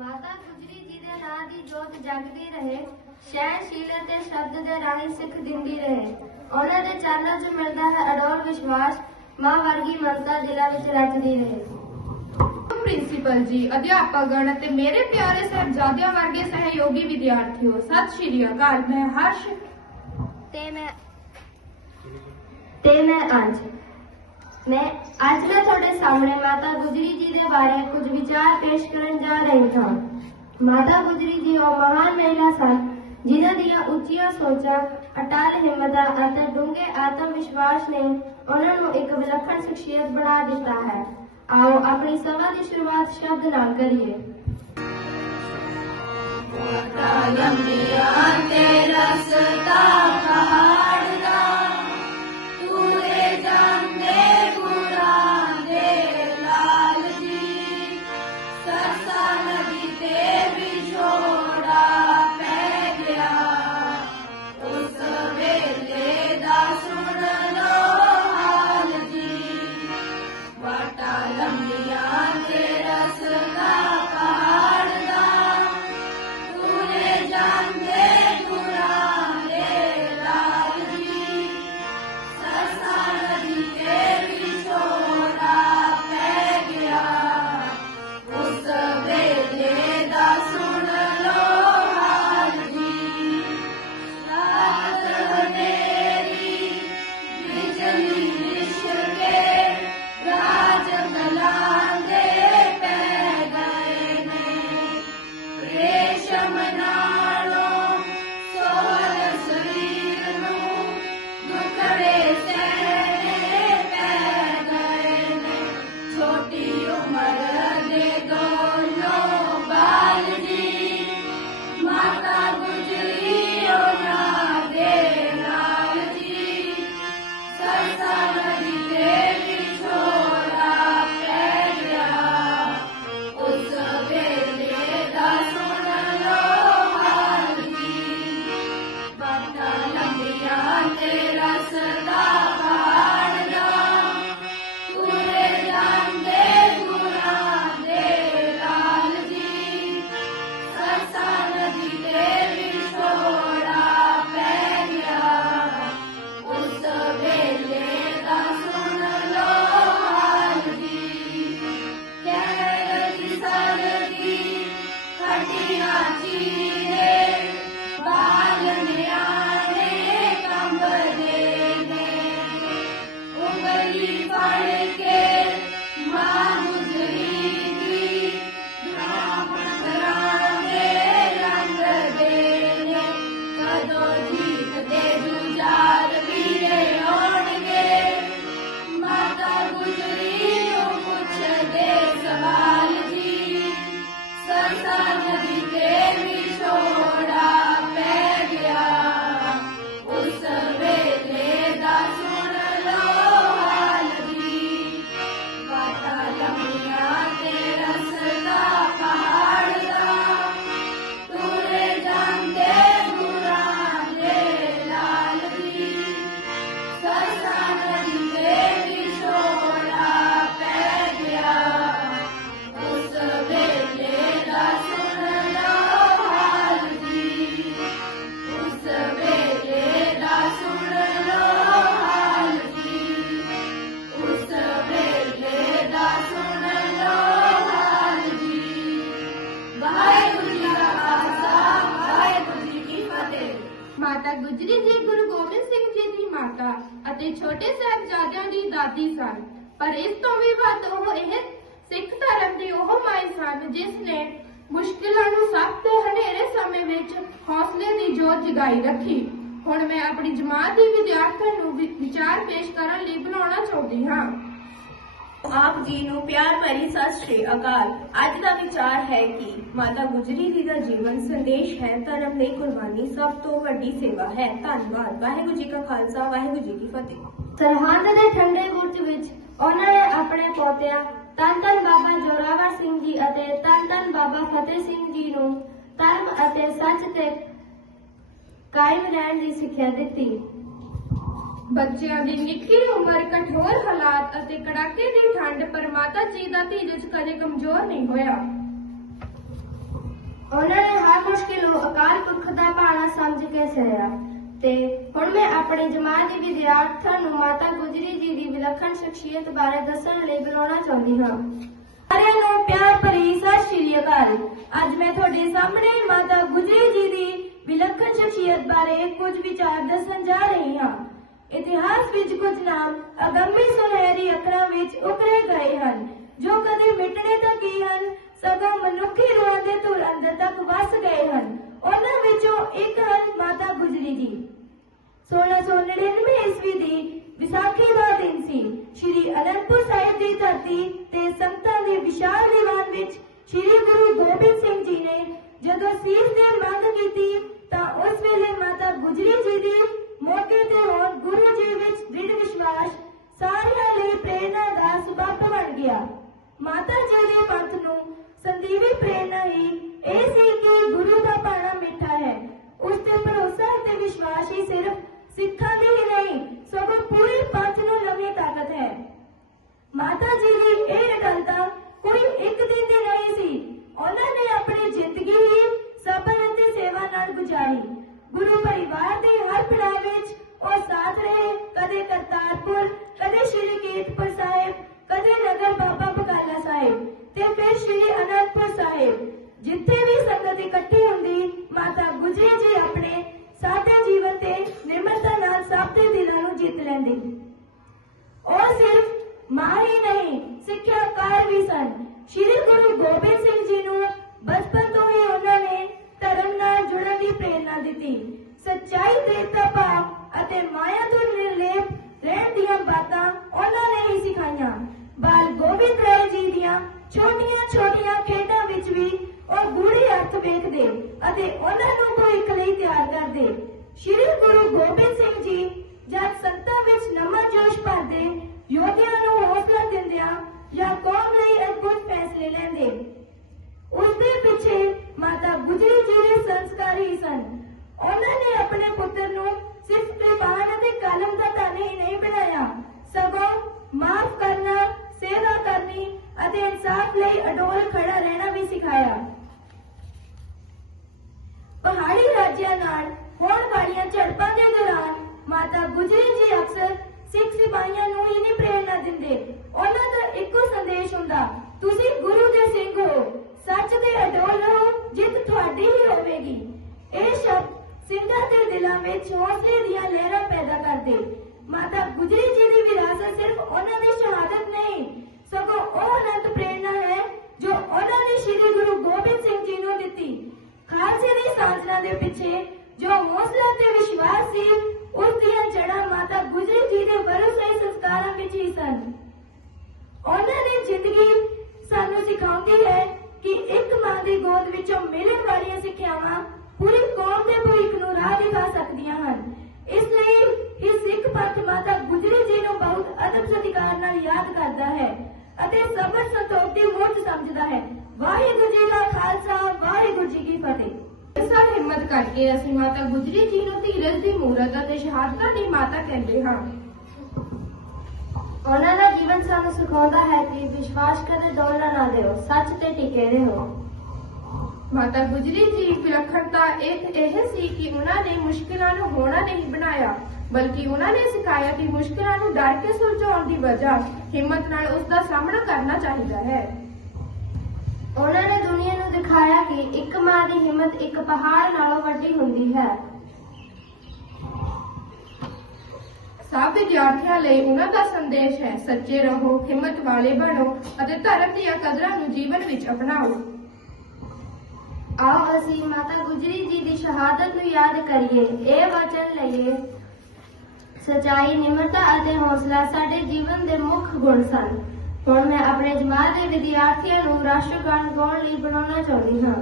ਮਾਤਾ ਗੁਜਰੀ ਜੀ ਦੇ ਨਾਂ ਦੀ ਜੋਤ ਜਗਦੀ ਰਹੇ ਸਹਿਣਸ਼ੀਲ ਅਤੇ ਸ਼ਬਦ ਦੇ ਰਾਹੀਂ ਸਿੱਖ ਦਿੰਦੀ ਰਹੇ। ਉਹਨਾਂ ਦੇ ਚਰਨਾਂ 'ਚ ਮਿਲਦਾ ਹੈ ਅਡੋਲ ਵਿਸ਼ਵਾਸ ਮਾਂ ਵਰਗੀ ਮਮਤਾ ਦਿਲਾਂ ਵਿੱਚ ਰਚਦੀ ਰਹੇ। ਪ੍ਰਿੰਸੀਪਲ ਜੀ ਅਧਿਆਪਕਗਣ ਅਤੇ ਮੇਰੇ ਪਿਆਰੇ ਸਾਹਿਬਜ਼ਾਦਿਆਂ ਵਰਗੇ ਸਹਿਯੋਗੀ ਵਿਦਿਆਰਥੀਓ ਸਤਿ ਸ਼੍ਰੀ ਅਕਾਲ। ਮੈਂ ਹਰਸ਼ ਤੇ ਮੈਂ ਤੇ ਮੈਂ ਅੱਜ। ਮੈਂ ਅੱਜ ਮੈਂ ਤੁਹਾਡੇ ਸਾਹਮਣੇ ਮਾਤਾ ਗੁਜਰੀ ਜੀ ਦੇ ਬਾਰੇ ਕੁਝ ਵਿਚਾਰ ਪੇਸ਼ ਕਰਨ ਜਾ ਰਹੀ ਹਾਂ। ਮਾਤਾ ਗੁਜਰੀ ਜੀ ਉਹ ਮਹਾਨ ਮਹਿਲਾ ਸਨ, ਜਿਨ੍ਹਾਂ ਦੀਆਂ ਉੱਚੀਆਂ ਸੋਚਾਂ, ਅਟਲ ਹਿੰਮਤਾਂ ਅਤੇ ਡੂੰਘੇ ਆਤਮ ਵਿਸ਼ਵਾਸ ਨੇ ਉਹਨਾਂ ਨੂੰ ਇੱਕ ਵਿਲੱਖਣ ਸ਼ਖਸੀਅਤ ਬਣਾ ਦਿੱਤਾ ਹੈ। ਆਓ ਆਪਣੀ ਸਭਾ ਦੀ ਸ਼ੁਰੂਆਤ ਸ਼ਬਦ ਨਾਲ ਕਰੀਏ। ਮਾਤਾ तालम् ਦਾਦੀ ਸਨ। ਪਰ ਇਸ ਤੋਂ ਵੀ ਵੱਧ ਉਹ ਇਹ ਸਿੱਖ ਧਰਮ ਦੀ ਉਹ ਮਾਈ ਸਨ, ਜਿਸ ਨੇ ਮੁਸ਼ਕਿਲਾਂ ਨੂੰ ਸਖਤ ਤੇ ਹਨੇਰੇ ਸਮੇਂ ਵਿੱਚ ਹੌਸਲੇ ਦੀ ਜੋਤ ਜਗਾਈ ਰੱਖੀ। ਹੁਣ ਮੈਂ ਆਪਣੀ ਜਮਾਤ ਦੀ ਵਿਦਿਆਰਥਣ ਨੂੰ ਵਿਚਾਰ ਪੇਸ਼ ਕਰਨ ਲਈ ਬੁਲਾਉਣਾ ਚਾਹੁੰਦੀ ਹਾਂ। ਆਪ ਜੀ ਨੂੰ ਪਿਆਰ ਭਰੀ ਸਤਿ ਸ਼੍ਰੀ ਅਕਾਲ। ਅੱਜ ਦਾ ਵਿਚਾਰ ਹੈ ਕਿ ਮਾਤਾ ਗੁਜਰੀ ਜੀ ਦਾ ਜੀਵਨ ਸੰਦੇਸ਼ ਹੈ, ਧਰਮ ਲਈ ਕੁਰਬਾਨੀ ਸਭ ਤੋਂ ਵੱਡੀ ਸੇਵਾ ਹੈ। ਧੰਨਵਾਦ। ਵਾਹਿਗੁਰੂ ਜੀ ਕਾ ਖਾਲਸਾ, ਵਾਹਿਗੁਰੂ ਜੀ ਕੀ ਫਤਿਹ। ਸਰਹੰਦ ਦੇ ਠੰਡੇ ਬੁਰਜ ਵਿੱਚ ਉਹਨਾਂ ਨੇ ਆਪਣੇ ਪੋਤਿਆਂ ਧੰਨ ਧੰਨ ਬਾਬਾ ਜੋਰਾਵਰ ਸਿੰਘ ਜੀ ਅਤੇ ਧੰਨ ਧੰਨ ਬਾਬਾ ਫਤਿਹ ਸਿੰਘ ਜੀ ਨੂੰ ਧਰਮ ਅਤੇ ਸੱਚ ਤੇ ਕਾਇਮ ਰਹਿਣ ਦੀ ਸਿੱਖਿਆ ਦਿੱਤੀ। ਬੱਚਿਆਂ ਦੀ ਨਿੱਕੀ ਉਮਰ ਕਠੋਰ ਹਾਲਾਤ ਅਤੇ ਕੜਾਕੇ ਦੀ ਠੰਡ ਪਰ ਮਾਤਾ ਜੀ ਦਾ ਧੀਰਜ ਕਦੇ ਕਮਜ਼ੋਰ ਨਹੀਂ ਹੋਇਆ। ਉਹਨਾਂ ਨੇ ਹਰ ਮੁਸ਼ਕਿਲ ਨੂੰ ਅਕਾਲ ਪੁਰਖ ਦਾ ਭਾਣਾ ਸਮਝ ਕੇ ਸਹਿਆ। ਹੁਣ ਮੈਂ ਆਪਣੇ ਜਮਾਤ ਦੇ ਵਿਦਿਆਰਥੀਆਂ ਨੂੰ ਮਾਤਾ ਗੁਜਰੀ ਜੀ ਦੀ ਵਿਲੱਖਣ ਸ਼ਖਸੀਅਤ ਬਾਰੇ ਦੱਸਣ ਲਈ ਬੁਲਾਉਣਾ ਚਾਹੁੰਦੀ ਹਾਂ। ਸਾਰਿਆਂ ਨੂੰ ਪਿਆਰ ਭਰੀ ਸਤਿ ਸ਼੍ਰੀ ਅਕਾਲ। ਅੱਜ ਮੈਂ ਤੁਹਾਡੇ ਸਾਹਮਣੇ ਮਾਤਾ ਗੁਜਰੀ ਜੀ ਦੀ ਵਿਲੱਖਣ ਸ਼ਖਸੀਅਤ ਬਾਰੇ ਕੁਝ ਵਿਚਾਰ ਦੱਸਣ ਜਾ ਰਹੀ ਹਾਂ। ਇਤਿਹਾਸ ਵਿੱਚ ਕੁਝ ਨਾਮ ਅਗੰਮੀ ਸੁਨਹਿਰੀ ਅੱਖਰਾਂ ਵਿੱਚ ਉਕਰੇ ਗਏ ਹਨ, ਜੋ ਕਦੇ ਮਿਟਣੇ ਤਾਂ ਕੀ ਹਨ? ਸਗੋਂ ਮਨੁੱਖੀ ਰੂਹਾਂ ਦੇ ਧੁਰ ਅੰਦਰ ਤੱਕ ਵਸ ਗਏ ਹਨ। ਉਹਨਾਂ ਵਿੱਚੋਂ ਇੱਕ ਹਨ ਮਾਤਾ ਗੁਜਰੀ ਜੀ। 1699 ਈਸਵੀ ਦੀ ਵਿਸਾਖੀ ਦਾ ਦਿਨ ਸੀ। ਸ਼੍ਰੀ ਅਨੰਦਪੁਰ ਸਾਹਿਬ ਦੀ ਧਰਤੀ ਤੇ ਸੰਗਤਾਂ ਦੇ ਵਿਸ਼ਾਲ ਦੀਵਾਨ ਵਿੱਚ ਸ਼੍ਰੀ ਗੁਰੂ ਗੋਬਿੰਦ ਸਿੰਘ ਜੀ ਨੇ ਜਦੋਂ ਸੀਸ ਦੀ ਮੰਗ ਕੀਤੀ, ਤਾਂ ਉਸ ਵੇਲੇ ਮਾਤਾ ਗੁਜਰੀ ਜੀ ਦੀ ਮੌਕੇ ਤੇ ਹੋਣ ਗੁਰੂ ਜੀ ਵਿੱਚ ਦ੍ਰਿੜ ਵਿਸ਼ਵਾਸ ਸਾਰਿਆਂ ਲਈ ਪ੍ਰੇਰਨਾ ਦਾ ਸਬਬ ਬਣ ਗਿਆ। ਮਾਤਾ ਜੀ ਦੇ ਪੰਥ ਨੂੰ ਸੰਦੀਵੀ ਪ੍ਰੇਰਨਾ ਹੀ ਇਹ ਸੀ ਕਿ ਗੁਰੂ ਦਾ ਬਾਣਾ ਮਿੱਠਾ ਹੈ। ਉਸ ਤੇ ਭਰੋਸਾ ਤੇ ਵਿਸ਼ਵਾਸ ਹੀ ਸਿਰਫ ਸਿੱਖਾਂ ਦੀ ਹੀ ਨਹੀਂ, ਸਗੋਂ ਪੂਰੇ ਪੰਥ ਨੂੰ ਨਵੀਂ ਤਾਕਤ ਹੈ। ਮਾਤਾ ਜੀ ਦੀ ਇਹ ਅਟਲਤਾ ਕੋਈ ਇੱਕ ਦਿਨ ਦੀ ਨਹੀਂ ਸੀ। ਉਹਨਾਂ ਨੇ ਅਤੇ ਮਾਇਆ ਤੋਂ ਨਿਰਲੇਪ ਰਹਿਣ ਦੀਆਂ ਬਾਤਾਂ ਉਹਨਾਂ ਨੇ ਹੀ ਸਿਖਾਈਆਂ। ਬਾਲ ਗੋਬਿੰਦ ਰਾਏ ਜੀ ਦੀਆਂ ਛੋਟੀਆਂ ਛੋਟੀਆਂ ਖੇਡਾਂ ਵਿੱਚ ਵੀ ਉਹ ਗੂੜੀ ਅਰਥ ਵੇਖਦੇ ਅਤੇ ਉਹਨਾਂ ਨੂੰ ਭਵਿੱਖ ਲਈ ਤਿਆਰ ਕਰਦੇ। ਸ਼੍ਰੀ ਗੁਰੂ ਗੋਬਿੰਦ ਸਿੰਘ ਜੀ ਜਦ ਸੰਤਾਂ ਵਿੱਚ ਨਵਾਂ ਜੋਸ਼ ਭਰ ਯੋਧਿਆਂ ਨੂੰ ਹੌਸਲਾ ਦਿੰਦਿਆਂ ਜਾਂ ਕੌਮ ਲਈ ਅਦਭੁਤ ਫੈਸਲੇ ਲੈਂਦੇ ਉਸ ਦੇ ਪਿੱਛੇ ਮਾਤਾ ਗੁਜਰੀ ਜੀ ਦੇ ਸੰਸਕਾਰ ਹੀ ਸਨ ਉਹਨਾਂ ਨੇ ਆਪਣੇ ਪੁੱਤਰ ਨੂੰ ਸਿਰਫ ਕਿਰਪਾਨ ਅਤੇ ਕਲਮ ਦਾ ਧਨ ਹੀ ਨਹੀਂ ਬਣਾਇਆ ਸਗੋਂ ਮਾਫ ਕਰਨਾ ਸੇਵਾ ਕਰਨੀ ਅਤੇ ਇਨਸਾਫ ਲਈ ਅਡੋਲ ਖੜਾ ਰਹਿਣਾ ਵੀ ਸਿਖਾਇਆ। ਪਹਾੜੀ ਰਾਜਿਆਂ ਨਾਲ ਹੋਣ ਵਾਲੀਆਂ ਝੜਪਾਂ ਦੇ ਦੌਰਾਨ ਮਾਤਾ ਗੁਜਰੀ ਜੀ ਅਕਸਰ ਸਿੱਖ ਸਿਪਾਹੀਆਂ ਨੂੰ ਹੀ ਨਹੀਂ ਪ੍ਰੇਰਣਾ ਦਿੰਦੇ। ਉਹਨਾਂ ਦਾ ਇੱਕੋ ਸੰਦੇਸ਼ ਹੁੰਦਾ, ਤੁਸੀਂ ਗੁਰੂ ਦੇ ਸਿੰਘ ਹੋ, ਸੱਚ ਦੇ ਅਡੋਲ ਰਹੋ, ਜਿੱਤ ਤੁਹਾਡੀ ਹੀ ਹੋਵੇਗੀ। ਇਹ ਸ਼ਬਦ ਸਿੰਘਾਂ ਦੇ ਦਿਲਾਂ ਵਿੱਚ ਹੌਸਲੇ ਦੀਆਂ ਲਹਿਰਾਂ ਪੈਦਾ ਕਰਦੇ। ਮਾਤਾ ਗੁਜਰੀ ਜੀ ਦੀ ਵਿਰਾਸਤ ਸਿਰਫ ਉਹਨਾਂ ਦੀ ਸ਼ਹਾਦਤ ਨਹੀਂ ਸਗੋਂ ਉਹ ਅਨੰਤ ਪ੍ਰੇਰਣਾ ਹੈ ਜੋ ਉਹਨਾਂ ਨੇ ਸ੍ਰੀ ਗੁਰੂ ਗੋਬਿੰਦ ਸਿੰਘ ਜੀ ਨੂੰ ਦਿੱਤੀ। ਖਾਲਸੇ ਦੀ ਸਾਜਨਾ ਦੇ ਪਿੱਛੇ ਜੋ ਹੌਸਲਾ ਤੇ ਵਿਸ਼ਵਾਸ ਸੀ, ਉਸ ਦੀਆਂ ਜੜ੍ਹਾਂ ਮਾਤਾ ਗੁਜਰੀ ਜੀ ਦੇ ਵਰਸਈ ਸੰਸਕਾਰਾਂ ਵਿੱਚ ਹੀ ਸਨ। ਉਹਨਾਂ ਦੀ ਜ਼ਿੰਦਗੀ ਸਾਨੂੰ ਸਿਖਾਉਂਦੀ ਹੈ ਕਿ ਇੱਕ ਮਾਂ ਦੀ ਗੋਦ ਵਿੱਚੋਂ ਮਿਲਣ ਵਾਲੀਆਂ ਸਿੱਖਿਆਵਾਂ ਪੂਰੀ ਕੌਮ ਦੇ ਭਵਿੱਖ ਨੂੰ ਰਾਹ ਦਿਖਾ ਸਕਦੀਆਂ ਹਨ। ਅਤੇ ਸਬਰ ਸੰਤੋਖ ਦੀ ਮੋਝ ਸਮਝਦਾ ਹੈ। ਵਾਹਿਗੁਰੂ ਜੀ ਦਾ ਖਾਲਸਾ ਵਾਹਿਗੁਰੂ ਜੀ ਕੀ ਫਤਿਹ। ਇਸ ਨਾਲ ਹਿੰਮਤ ਕਰਕੇ ਅਸੀਂ ਮਾਤਾ ਗੁਜਰੀ ਜੀ ਨੂੰ ਧੀਰਜ ਦੀ ਮੂਰਤ ਅਤੇ ਸ਼ਹਾਦਤਾਂ ਦੀ ਮਾਤਾ ਕਹਿੰਦੇ ਹਾਂ। ਉਹਨਾਂ ਦਾ ਜੀਵਨ ਸਾਨੂੰ ਸਿਖਾਉਂਦਾ ਹੈ ਕਿ ਵਿਸ਼ਵਾਸ ਕਦੇ ਡੋਲਣਾ ਨਾ ਦਿਓ ਸੱਚ ਤੇ ਟਿਕੇ ਰਹੋ। ਮਾਤਾ ਗੁਜਰੀ ਜੀ ਵਿਲੱਖਣਤਾ ਇਹ ਇਹ ਸੀ ਕਿ ਉਹਨਾਂ ਨੇ ਮੁਸ਼ਕਿਲਾਂ ਨੂੰ ਹੋਣਾ ਨਹੀਂ ਬਣਾਇਆ ਬਲਕਿ ਉਹਨਾਂ ਨੇ ਸਿਖਾਇਆ ਕਿ ਮੁਸ਼ਕਿਲਾਂ ਨੂੰ ਡਰ ਕੇ ਸੁਲਝਾਉਣ ਦੀ ਬਜਾਏ ਹਿੰਮਤ ਨਾਲ ਉਸ ਦਾ ਸਾਹਮਣਾ ਕਰਨਾ ਚਾਹੀਦਾ ਹੈ। ਉਹਨਾਂ ਨੇ ਦੁਨੀਆ ਨੂੰ ਦਿਖਾਇਆ ਕਿ ਇੱਕ ਮਾਂ ਦੀ ਹਿੰਮਤ ਇੱਕ ਪਹਾੜ ਨਾਲੋਂ ਵੱਡੀ ਹੁੰਦੀ ਹੈ। ਸਭ ਵਿਦਿਆਰਥੀਆਂ ਲਈ ਉਹਨਾਂ ਦਾ ਸੰਦੇਸ਼ ਹੈ, ਸੱਚੇ ਰਹੋ, ਹਿੰਮਤ ਵਾਲੇ ਬਣੋ ਅਤੇ ਧਰਮ ਦੀਆਂ ਕਦਰਾਂ ਨੂੰ ਜੀਵਨ ਵਿੱਚ ਅਪਣਾਓ। ਆਓ ਅਸੀਂ ਮਾਤਾ ਗੁਜਰੀ ਜੀ ਦੀ ਸ਼ਹਾਦਤ ਨੂੰ ਯਾਦ ਕਰੀਏ। ਇਹ ਵਚਨ ਲਈਏ ਸਚਾਈ, ਨਿਮਰਤਾ ਅਤੇ ਹੌਸਲਾ ਸਾਡੇ ਜੀਵਨ ਦੇ ਮੁੱਖ ਗੁਣ ਸਨ। ਹੁਣ ਮੈਂ ਆਪਣੇ ਜਮਾਤ ਦੇ ਵਿਦਿਆਰਥੀਆਂ ਨੂੰ ਰਾਸ਼ਟਰਗਾਨ ਗਾਉਣ ਲਈ ਬਣਾਉਣਾ ਚਾਹੁੰਦੀ ਹਾਂ।